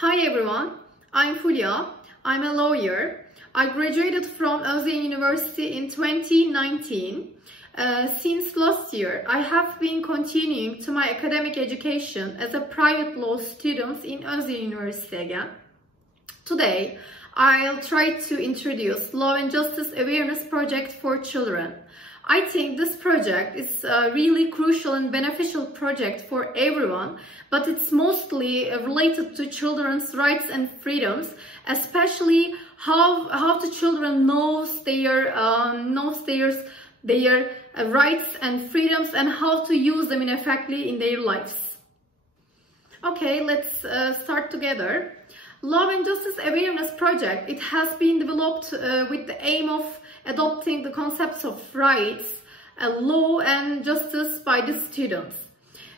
Hi everyone, I'm Fulya. I'm a lawyer. I graduated from Özyeğin University in 2019. Since last year, I have been continuing to my academic education as a private law student in Özyeğin University again. Today, I'll try to introduce Law and Justice Awareness Project for Children. I think this project is a really crucial and beneficial project for everyone, but it's mostly related to children's rights and freedoms, especially how the children knows their rights and freedoms and how to use them effectively in their lives. Okay, let's start together. Law and Justice Awareness Project, it has been developed with the aim of adopting the concepts of rights, law and justice by the students.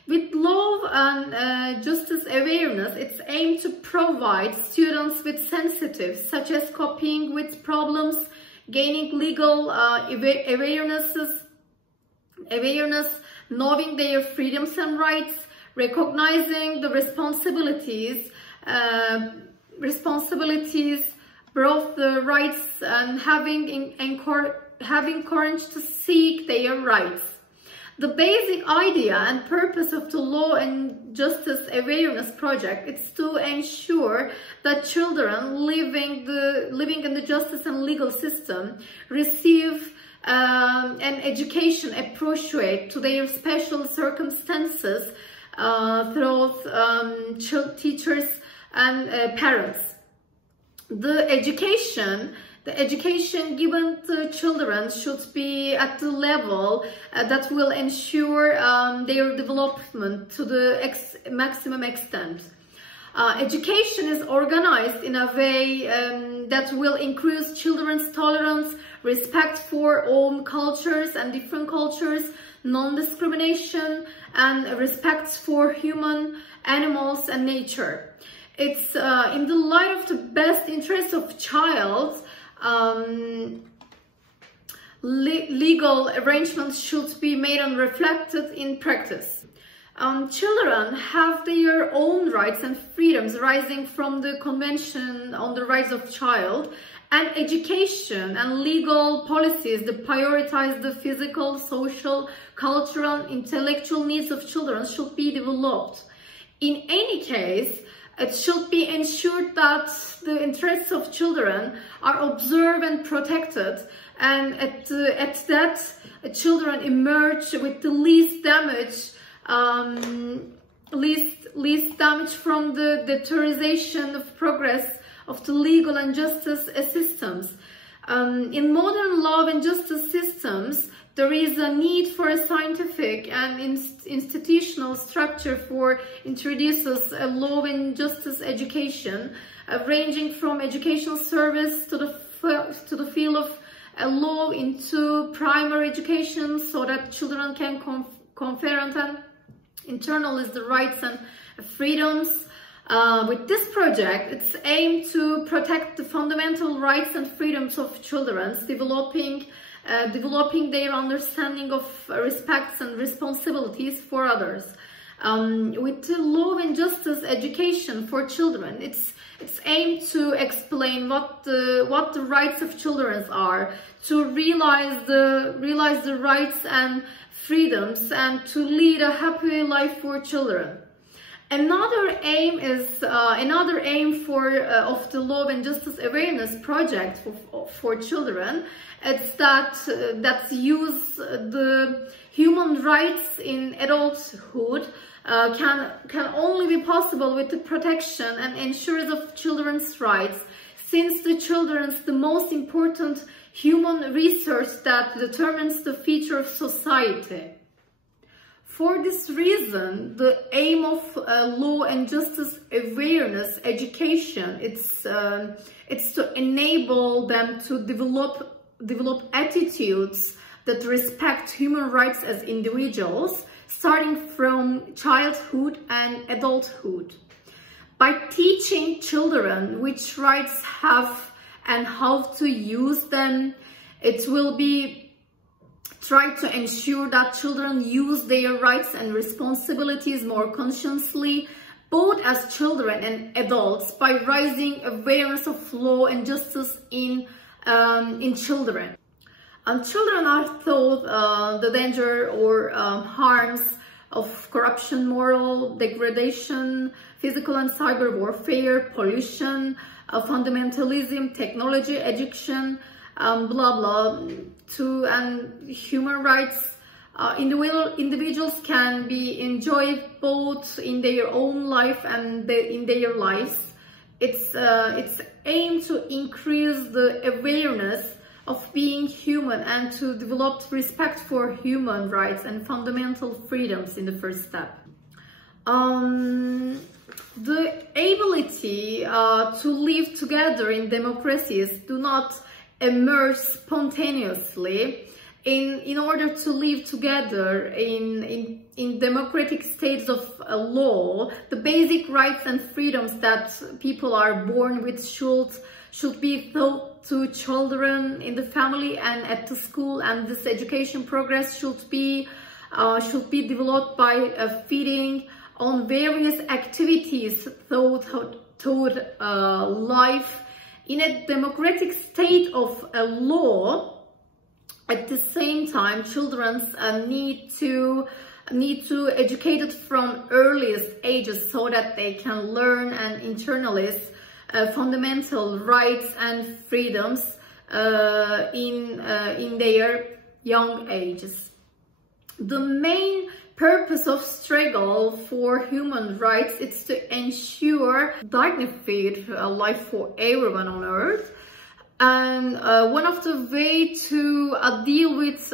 With law and justice awareness, it's aimed to provide students with sensitives such as coping with problems, gaining legal awareness, knowing their freedoms and rights, recognizing the responsibilities, both the rights, and having courage to seek their rights. The basic idea and purpose of the Law and Justice Awareness Project is to ensure that children living in the justice and legal system receive an education appropriate to their special circumstances through teachers and parents. The education given to children should be at the level that will ensure their development to the maximum extent. Education is organized in a way that will increase children's tolerance, respect for own cultures and different cultures, non-discrimination, and respect for human, animals, and nature. It's in the light of the best interest of child, legal arrangements should be made and reflected in practice. Children have their own rights and freedoms arising from the Convention on the Rights of Child, and education and legal policies that prioritize the physical, social, cultural, and intellectual needs of children should be developed. In any case, it should be ensured that the interests of children are observed and protected, and at that children emerge with the least damage from the deterioration of progress of the legal and justice systems. In modern law and justice systems, there is a need for a scientific and institutional structure for introduces a law and justice education, ranging from educational service to the field of law into primary education, so that children can confer and internalize the rights and freedoms. With this project, it's aimed to protect the fundamental rights and freedoms of children, developing their understanding of respects and responsibilities for others. With the law and justice education for children, it's aimed to explain what the rights of children are, to realize the rights and freedoms, and to lead a happy life for children. Another aim of the Law and Justice Awareness Project for children, it's that use the human rights in adulthood can only be possible with the protection and ensurance of children's rights, since the children's the most important human resource that determines the future of society. For this reason, the aim of law and justice awareness education, it's to enable them to develop attitudes that respect human rights as individuals, starting from childhood and adulthood. By teaching children which rights have and how to use them, it will be try to ensure that children use their rights and responsibilities more consciously, both as children and adults, by raising awareness of law and justice in children. Children are taught the danger or harms of corruption, moral degradation, physical and cyber warfare, pollution, fundamentalism, technology addiction, blah blah, and human rights. Individuals can be enjoyed both in their own life and in their lives. It's aimed to increase the awareness of being human and to develop respect for human rights and fundamental freedoms in the first step. The ability to live together in democracies do not emerge spontaneously. In order to live together in democratic states of law, the basic rights and freedoms that people are born with should be taught to children in the family and at the school, and this education progress should be developed by feeding on various activities toward life in a democratic state of law. At the same time, children need to educate from earliest ages so that they can learn and internalize fundamental rights and freedoms in their young ages. The main purpose of struggle for human rights is to ensure dignified life for everyone on earth. And one of the ways to deal with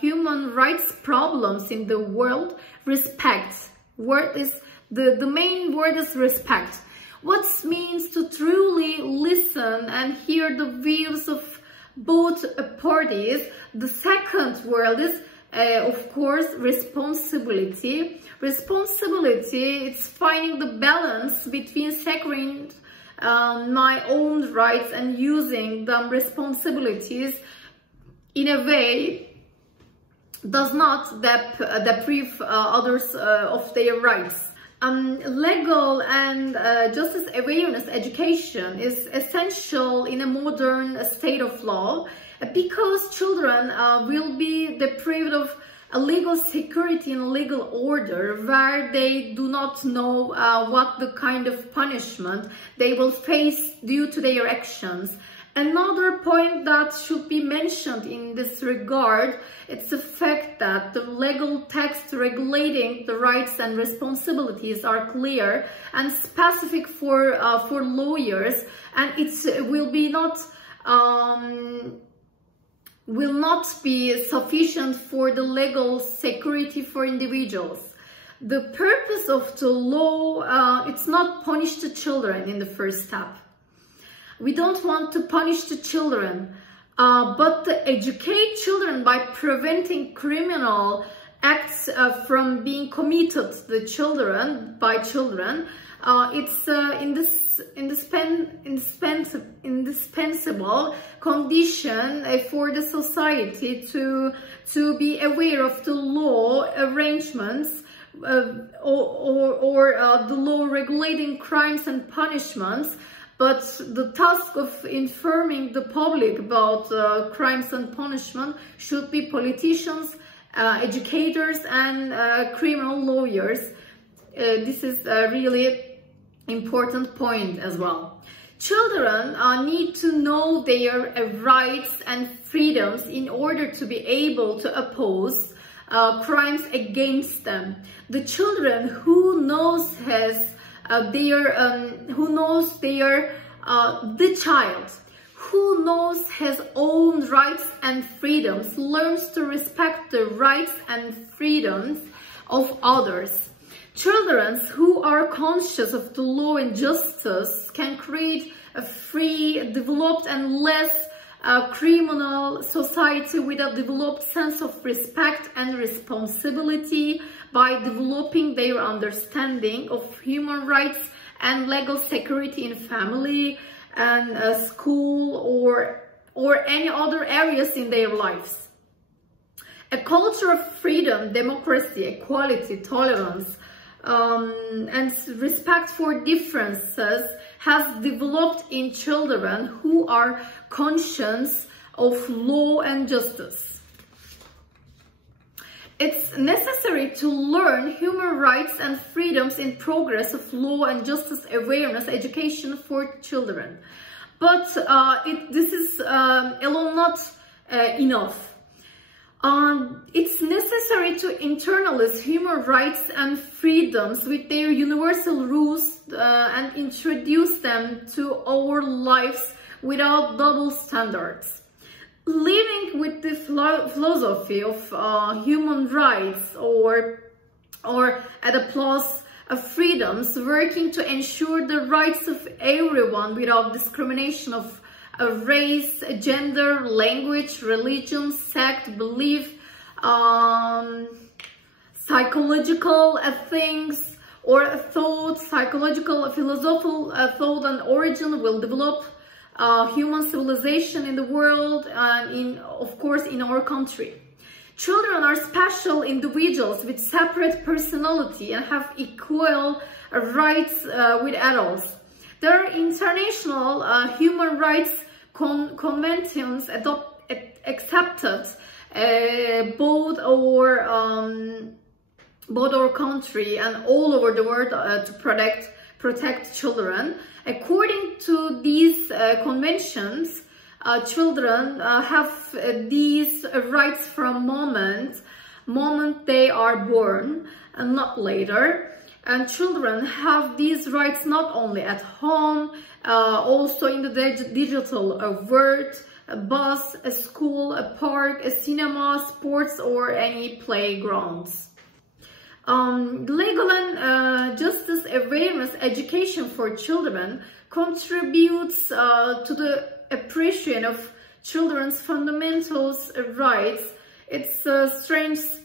human rights problems in the world, respect. The main word is respect. What means to truly listen and hear the views of both parties. The second word is, of course, responsibility. Responsibility, it's finding the balance between securing my own rights and using them responsibilities in a way does not deprive others of their rights. Legal and justice awareness education is essential in a modern state of law because children will be deprived of a legal security and legal order where they do not know what the kind of punishment they will face due to their actions. Another point that should be mentioned in this regard, it's the fact that the legal text regulating the rights and responsibilities are clear and specific for lawyers, and it will not be sufficient for the legal security for individuals. The purpose of the law, it's not punish the children in the first step. We don't want to punish the children, but to educate children by preventing criminal acts from being committed to the children by children. It's indispensable condition for the society to be aware of the law arrangements or the law regulating crimes and punishments. But the task of informing the public about crimes and punishment should be politicians, educators, and criminal lawyers. This is a really important point as well. Children need to know their rights and freedoms in order to be able to oppose crimes against them. The children who knows his own rights and freedoms learns to respect the rights and freedoms of others. Children who are conscious of the law and justice can create a free, developed and less criminal society with a developed sense of respect and responsibility by developing their understanding of human rights and legal security in family and school or any other areas in their lives. A culture of freedom, democracy, equality, tolerance, and respect for differences has developed in children who are conscious of law and justice. It's necessary to learn human rights and freedoms in progress of law and justice awareness education for children. But this is alone not enough. It's necessary to internalize human rights and freedoms with their universal rules and introduce them to our lives without double standards. Living with the philosophy of human rights or at a plus of freedoms, working to ensure the rights of everyone without discrimination of race, gender, language, religion, sect, belief, psychological things or thought, psychological, philosophical thought and origin will develop human civilization in the world and of course in our country. Children are special individuals with separate personality and have equal rights with adults. There are international human rights conventions accepted both our country and all over the world to protect children. According to these conventions, children have these rights from moment they are born and not later. And children have these rights not only at home, also in the digital world, a bus, a school, a park, a cinema, sports, or any playgrounds. Legal and justice awareness education for children contributes to the appreciation of children's fundamental rights. It strengthens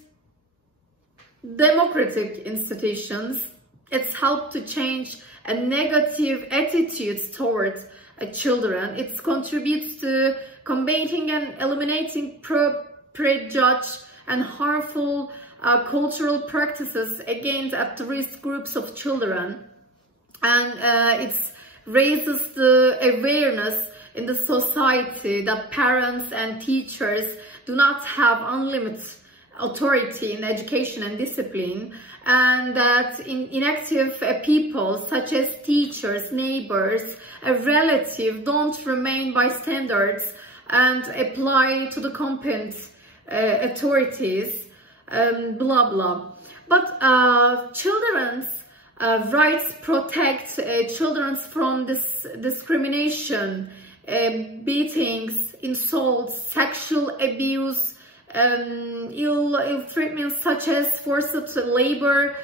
democratic institutions. It's helped to change a negative attitudes towards children. It contributes to combating and eliminating prejudice and harmful cultural practices against at-risk groups of children, and it raises the awareness in the society that parents and teachers do not have unlimited authority in education and discipline, and that inactive people such as teachers, neighbors, a relative don't remain bystanders and apply to the competent authorities, blah blah. But children's rights protect children from this discrimination, beatings, insults, sexual abuse, ill treatment such as forced labor,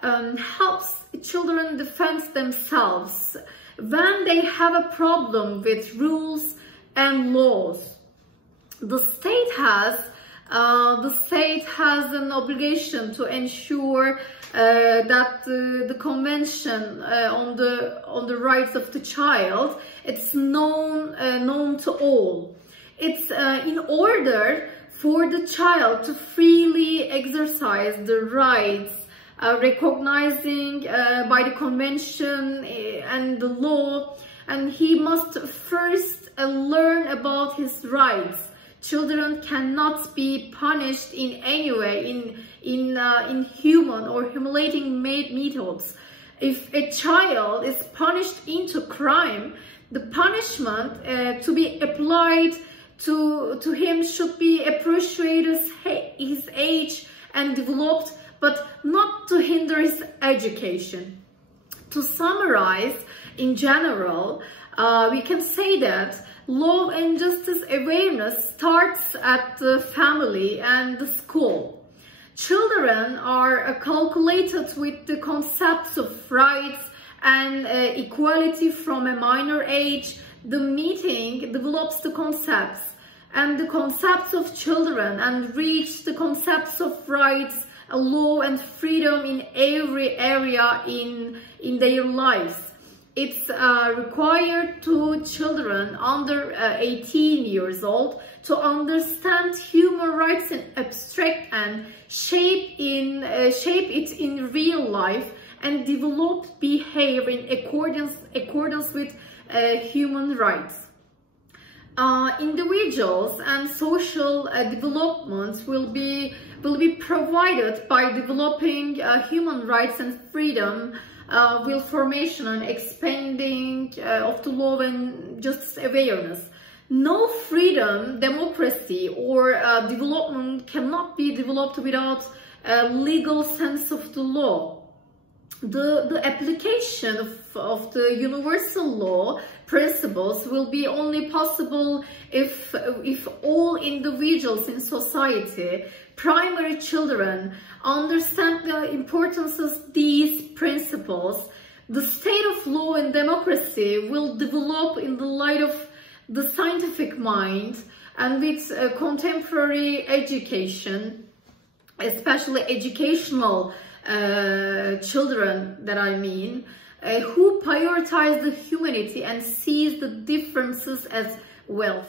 helps children defend themselves when they have a problem with rules and laws. The state has an obligation to ensure that the convention on the rights of the child, it's known to all. It's in order for the child to freely exercise the rights recognizing by the convention and the law, and he must first learn about his rights. Children cannot be punished in any way in human or humiliating methods. If a child is punished into crime, the punishment to be applied to him should be appreciated his age and developed, but not to hinder his education. To summarize, in general, we can say that law and justice awareness starts at the family and the school. Children are calculated with the concepts of rights and equality from a minor age. The meeting develops the concepts and the concepts of children and reach the concepts of rights, law and freedom in every area in their lives. It's required to children under 18 years old to understand human rights in abstract and shape it in real life, and developed behave in accordance with human rights. Individuals and social development will be provided by developing human rights and freedom, will formation and expanding of the law and justice awareness. No freedom, democracy, or development cannot be developed without a legal sense of the law. The application of the universal law principles will be only possible if all individuals in society, primary children, understand the importance of these principles. The state of law and democracy will develop in the light of the scientific mind and with contemporary education, especially educational children that I mean, who prioritize the humanity and sees the differences as wealth.